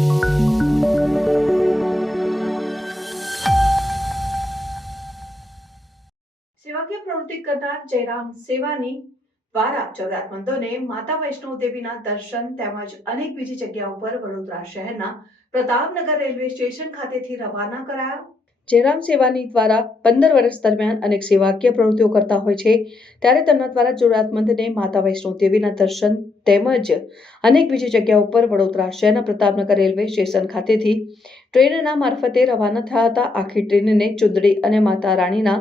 સેવાકીય પ્રવૃત્તિ કરનાર જયરામ સેવાની દ્વારા જરૂરિયાતમંદોને માતા વૈષ્ણો દેવીના દર્શન તેમજ અનેક બીજી જગ્યાઓ પર વડોદરા શહેરના પ્રતાપનગર રેલવે સ્ટેશન ખાતેથી રવાના કરાયા। જયરામ સેવાની દ્વારા 15 વર્ષ દરમિયાન અનેક સેવાકીય પ્રવૃત્તિઓ કરતા હોય છે, ત્યારે તેમના દ્વારા જરૂરિયાતમંદને માતા વૈષ્ણો દેવીના દર્શન તેમજ અનેક બીજી જગ્યાઓ પર વડોદરા શહેરના પ્રતાપનગર રેલવે સ્ટેશન ખાતેથી ટ્રેનના મારફતે રવાના થયા હતા। આખી ટ્રેનને ચુંદડી અને માતા રાણીના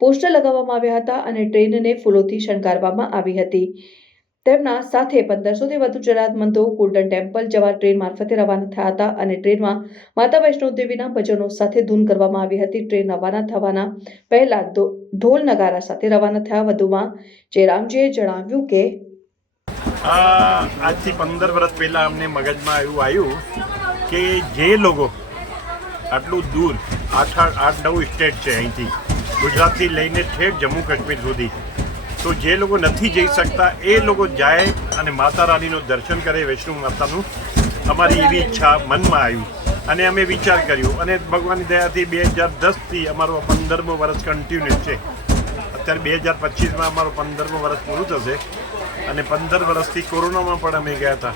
પોસ્ટર લગાવવામાં આવ્યા હતા અને ટ્રેનને ફૂલોથી શણગારવામાં આવી હતી। તેમના સાથે 1500થી વધુ જરૂરિયાતમંદો ગોલ્ડન ટેમ્પલ જવા ટ્રેન મારફતે રવાના થયા હતા અને ટ્રેનમાં માતા વૈષ્ણો દેવીના ભજનો સાથે ધૂન કરવામાં આવી હતી। ટ્રેન રવાના થવાના પહેલા ઢોલ નગારા સાથે રવાના થયા। વધુમાં જયરામજીએ જણાવ્યું કે આજથી 15 વર્ષ પહેલાં અમને મગજમાં એવું આવ્યું કે જે લોકો આટલું દૂર 8-9 સ્ટેટ છે અહીંથી ગુજરાતથી લઈને ઠેઠ જમ્મુ કાશ્મીર સુધી, તો જે લોકો નથી જઈ શકતા એ લોકો જાય અને માતા રાણીનું દર્શન કરે, વૈષ્ણો માતાનું। અમારી એવી ઈચ્છા મનમાં આવ્યું અને અમે વિચાર કર્યો અને ભગવાનની દયાથી 2010થી અમારો 15મો વર્ષ કન્ટિન્યુઅસ છે। અત્યારે 2025માં અમારો 15મો વર્ષ પૂરું થશે અને 15 વર્ષથી કોરોનામાં પણ અમે ગયા હતા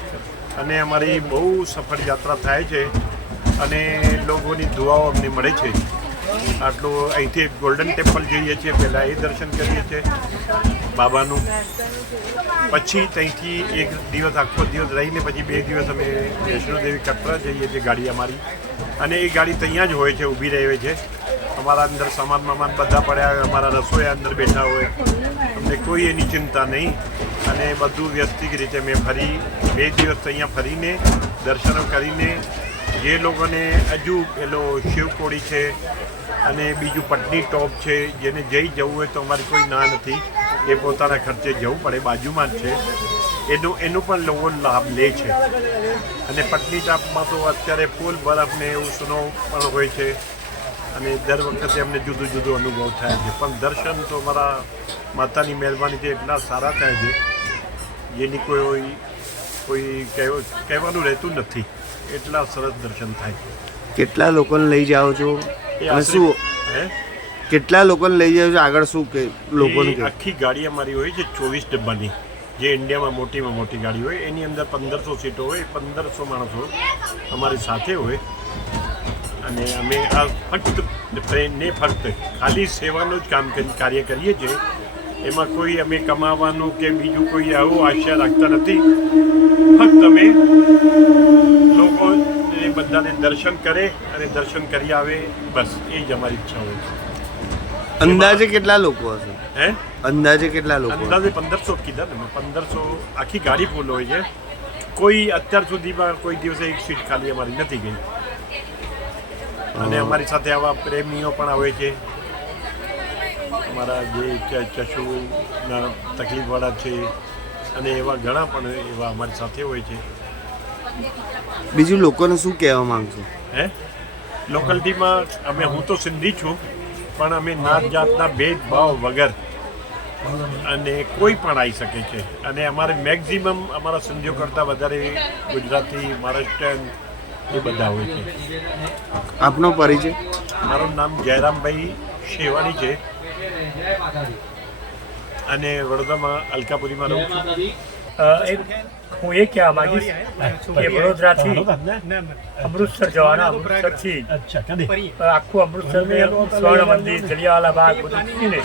અને અમારી બહુ સફળ યાત્રા થાય છે અને લોકોની દુઆઓ અમને મળે છે। આટલું અહીંથી ગોલ્ડન ટેમ્પલ જઈએ છીએ, પહેલાં એ દર્શન કરીએ છીએ બાબાનું, પછી ત્યાંથી એક દિવસ આખો દિવસ રહીને પછી 2 દિવસ અમે વૈષ્ણોદેવી કટરા જઈએ છીએ ગાડી અમારી, અને એ ગાડી ત્યાં જ હોય છે, ઊભી રહે છે। અમારા અંદર સામાન બધા પડ્યા હોય, અમારા રસોઈયા અંદર બેઠા હોય, અમને કોઈ એની ચિંતા નહીં અને બધું વ્યવસ્થિત રીતે મેં 2 દિવસ અહીંયા ફરીને દર્શનો કરીને જે લોકોને હજુ પેલો શિવકોડી છે અને બીજું પટની ટોપ છે, જેને જઈ જવું હોય તો અમારી કોઈ ના નથી, એ પોતાના ખર્ચે જવું પડે, બાજુમાં જ છે, એનું પણ લોકો લાભ લે છે। અને પટની ટોપમાં તો અત્યારે ફૂલ બરફ ને એવું સ્નો પણ હોય છે અને દર વખતે અમને જુદું જુદું અનુભવ થાય છે, પણ દર્શન તો અમારા માતાની મહેરબાનીથી એટલા સારા થાય છે જેની કોઈ કહેવાનું રહેતું નથી, એટલા સરસ દર્શન થાય છે। કેટલા લોકોને લઈ જાઓ છો અને શું કેટલા લોકોને લઈ જાઓ છો આગળ શું કે લોકોને આખી ગાડી અમારી હોય છે 24 ડબ્બાની, જે ઇન્ડિયામાં મોટીમાં મોટી ગાડી હોય, એની અંદર 1500 સીટો હોય, 1500 માણસો અમારી સાથે હોય અને અમે આ ફક્ત ટ્રેનને ફક્ત ખાલી સેવાનું જ કાર્ય કરીએ છીએ। એમાં કોઈ અમે કમાવાનું કે બીજું કોઈ આવું આશા રાખતા નથી, ફક્ત અમે લોકોને બધાને દર્શન કરે અને દર્શન કરી આવે, બસ એ જ અમારી ઈચ્છા હોય છે। અંદાજે કેટલા લોકો હશે? અંદાજે કેટલા લોકો? અંદાજે 1500 કીધા ને, 1500 આખી ગાડી ફૂલ હોય છે। કોઈ અત્યાર સુધીમાં કોઈ દિવસે એક સીટ ખાલી અમારી નથી ગઈ અને અમારી સાથે આવા પ્રેમીઓ પણ આવે છે, અમારા જે ચશુના તકલીફવાળા છે અને એવા ઘણા પણ એવા અમારી સાથે હોય છે। બીજું લોકોને શું કહેવા માંગશો? લોકલિટીમાં હું તો સિંધી છું, પણ અમે નાત જાતના ભેદભાવ વગર અને કોઈ પણ આવી શકે છે અને અમારે મેક્ઝિમમ અમારા સિંધીઓ કરતાં વધારે ગુજરાતી, મહારાષ્ટ્રીયન એ બધા હોય છે। આપનો પરિચય? મારું નામ જયરામભાઈ શેવાની છે અને વડોદરામાં અલકાપુરીમાં રહું છું। હું એ કહેવા માંગીશ કે વડોદરાથી અમૃતસર જવાના, અમૃતસરથી આખું અમૃતસરને સ્વર્ણ મંદિર, જલિયાવાલા બાગ બધું ફરીને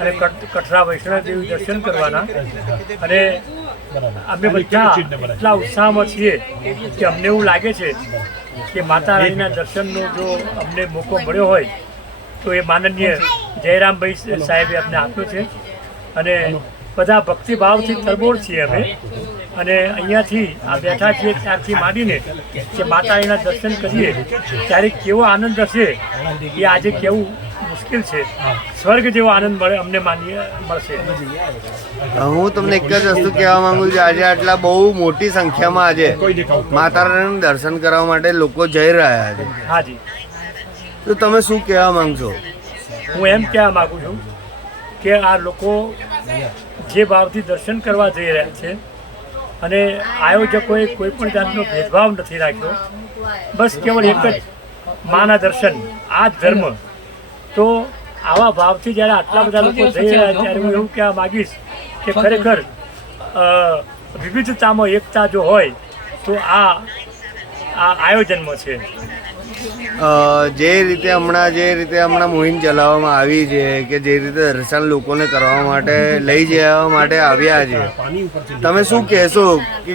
અને કટરા વૈષ્ણોદેવી દર્શન કરવાના અને અમે બધા એટલા ઉત્સાહમાં છીએ કે અમને એવું લાગે છે કે માતા રાણીના દર્શનનો જો અમને મોકો મળ્યો હોય તો એ માનનીય જયરામભાઈ સાહેબે અમને આપ્યો છે અને બધા ભક્તિભાવથી તરબોળ છીએ અમે અને અહીંયાથી આ બેઠા છીએ ત્યારથી માંડીને કે માતાજીના દર્શન કરીએ ત્યારે કેવો આનંદ હશે એ આજે કેવું મુશ્કેલ છે। સ્વર્ગ જેવો આનંદ મળે અમને મળશે। હું તમને એક જ વસ્તુ કહેવા માંગુ છું, આજે આટલા બહુ મોટી સંખ્યામાં આજે માતા રાણીનું દર્શન કરવા માટે લોકો જઈ રહ્યા છે। હાજી, તો તમે શું કહેવા માંગશો? હું એમ કહેવા માગું છું કે આ લોકો જે ભાવથી દર્શન કરવા જઈ રહ્યા છે અને આયોજકોએ કોઈ પણ જાતનો ભેદભાવ નથી રાખ્યો. બસ કેવળ એક જ માના દર્શન, આ જ ધર્મ. તો આવા ભાવથી જ્યારે આટલા બધા લોકો જઈ રહ્યા ત્યારે હું એવું કહેવા માગીશ કે ખરેખર વિવિધતામાં એકતા જો હોય તો આ આયોજનમાં છે. જે રીતે હમણાં મુહિમ ચલાવવામાં આવી છે કે જે રીતે દર્શન લોકોને કરવા માટે લઈ જવા માટે આવ્યા છે, તમે શું કહેશો કે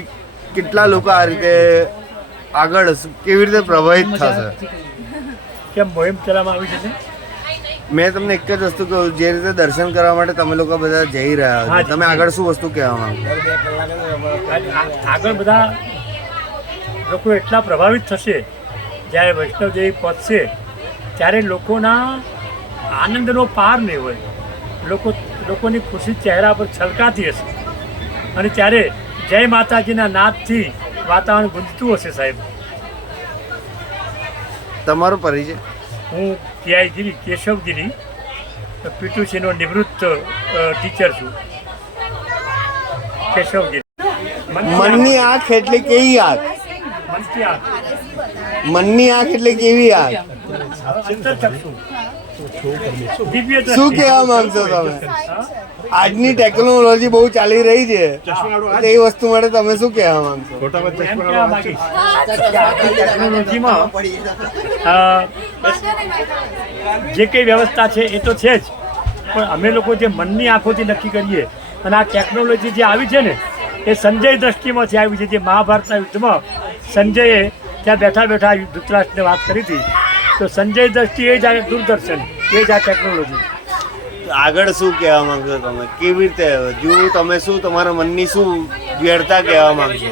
કેટલા લોકો આ રીતે આગળ કેવી રીતે પ્રભાવિત થશે? કેમ મુહિમ ચલાવવામાં આવી છે? મેં તમને એક જ વસ્તુ કહું, જે રીતે દર્શન કરવા માટે તમે લોકો બધા જઈ રહ્યા છો, તમે આગળ શું વસ્તુ કહેવા માંગો? આગળ બધા લોકો એટલા પ્રભાવિત થશે જ્યારે વૈષ્ણવદેવી પહોંચશે ત્યારે લોકોના આનંદનો પાર નહીં હોય. લોકોની ખુશી ચહેરા પર છલકાતી હશે અને ત્યારે જય માતાજીના નાદથી વાતાવરણ ગુંજતું હશે. સાહેબ, તમારો પરિચય? હું પીઆઈ કેશવગીરી પીટુસીનો નિવૃત્ત ટીચર છું. કેશવગીરી. મનની આંખ એટલે કેવી આંખ? મનની આંખ એટલે કેવી આંખ? શું કહેવા માંગશો તમે? આજની ટેકનોલોજી બહુ ચાલી રહી છે, એ વસ્તુ માટે તમે શું કહેવા માંગશો? ટેકનોલોજીમાં જે કંઈ વ્યવસ્થા છે એ તો છે જ, પણ અમે લોકો જે મનની આંખોથી નક્કી કરીએ અને આ ટેકનોલોજી જે આવી છે ને એ સંજય દ્રષ્ટિમાંથી આવી છે. જે મહાભારતના યુદ્ધમાં સંજયે ત્યાં બેઠા બેઠા ધૃતરાષ્ટ્રને વાત કરી હતી, તો સંજય દ્રષ્ટિ એ જ આ દૂરદર્શન, એ જ આ ટેકનોલોજી. આગળ શું કહેવા માંગશો તમે? કેવી રીતે જો તમે શું તમારા મનની શું વ્યર્થતા કહેવા માંગશો?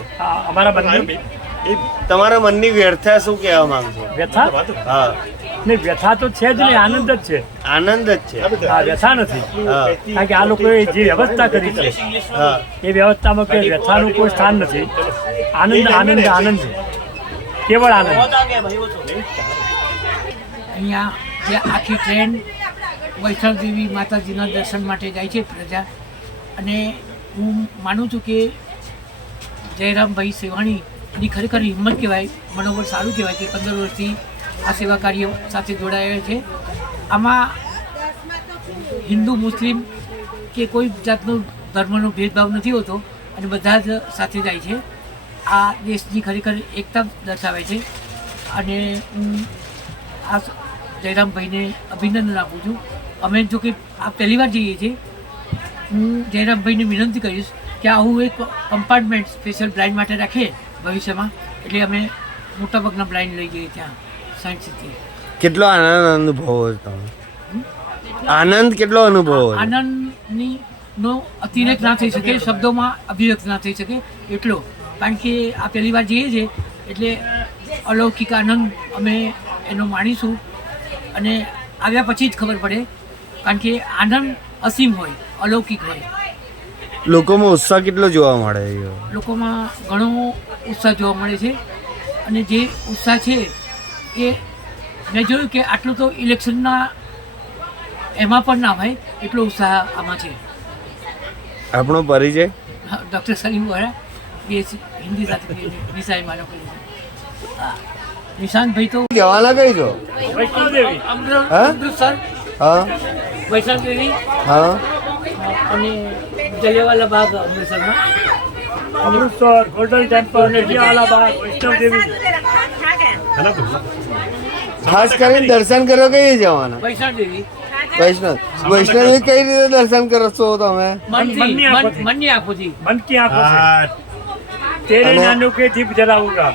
તમારા મનની વ્યર્થતા શું કહેવા માંગશો? વ્યથા? હા, નહીં, વ્યથા તો છે જ નહીં, આનંદ જ છે. આનંદ જ છે. હા, વ્યથા નથી. હા, કારણ કે આ લોકોએ જે વ્યવસ્થા કરી છે હા. એ વ્યવસ્થામાં કોઈ વ્યથાનું કોઈ સ્થાન નથી. આનંદ આનંદ આનંદ છે, કેવળ આનંદ. અહીંયા જે આખી ટ્રેન વૈષ્ણવદેવી માતાજીના દર્શન માટે જાય છે પ્રજા, અને હું માનું છું કે જયરામભાઈ સેવાણીની ખરેખર હિંમત કહેવાય, મનોબળ સારું કહેવાય કે 15 વર્ષથી આ સેવા કાર્ય સાથે જોડાયા છે. આમાં હિન્દુ મુસ્લિમ કે કોઈ જાતનો ધર્મનો ભેદભાવ નથી હોતો અને બધા જ સાથે જાય છે. આ દેશની ખરેખર એકતા દર્શાવે છે અને હું આ જયરામભાઈને અભિનંદન આપું છું. અમે જો કે આ પહેલી વાર જઈએ છીએ. હું જયરામભાઈને વિનંતી કરીશ કે આવું એક કમ્પાર્ટમેન્ટ સ્પેશિયલ બ્લાઇન્ડ માટે રાખીએ ભવિષ્યમાં, એટલે અમે મોટાભાગના બ્લાઇન્ડ લઈ જઈએ ત્યાં સાયન્સ સિટી. કેટલો આનંદ અનુભવો છો તમે? આનંદ કેટલો અનુભવો? આનંદની નો અતિરેક ના થઈ શકે, શબ્દોમાં અભિવ્યક્ત ના થઈ શકે એટલો, કારણ કે આ પહેલી વાર જઈએ છીએ એટલે અલૌકિક આનંદ અમે એનો માણીશું અને આવ્યા પછી જ ખબર પડે, કારણ કે આનંદ અસીમ હોય, અલૌકિક હોય. લોકોમાં ઉત્સાહ કેટલો જોવા મળે? લોકોમાં ઘણો ઉત્સાહ જોવા મળે છે અને જે ઉત્સાહ છે એ મેં જોયું કે આટલું તો ઇલેક્શનના એમાં પણ ના હોય એટલો ઉત્સાહ આમાં છે. આપણો પરિચય? ડૉક્ટર સલીમ વોરા, બીએસસી હિન્દી સાથે નિશાઈ માનો કર્યું છે. નિશાંતભાઈ તો જવાના કઈ છો? વૈષ્ણવદેવી. અમૃતસર, હા વૈષ્ણવદેવી હા. અને જલિયાવાલા બાગ અમૃતસરમાં. Amritsar, golden temple, Jallianwala Bagh, Vaishno Devi. ખાસ કરીને દર્શન કરવા કઈ જવાના? વૈષ્ણવદેવી વૈષ્ણવ કઈ રીતે દર્શન કરો છો તમે? મનની આંખોથી. मन की आंखों से तेरे અને- नानों के दीप जलाऊंगा.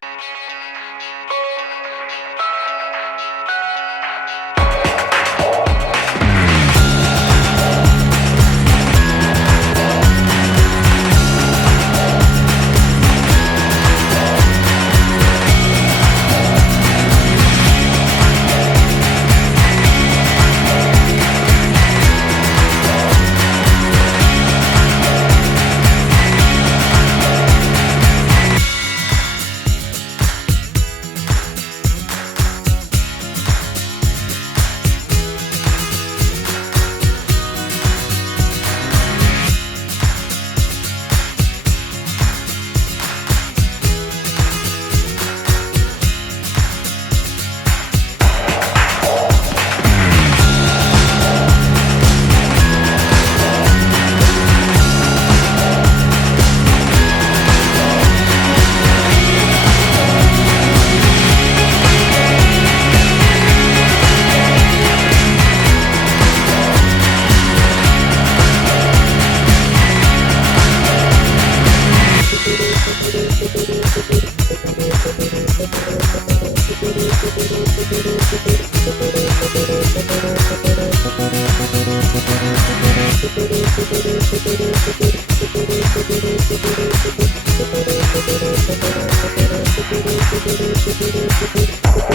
છે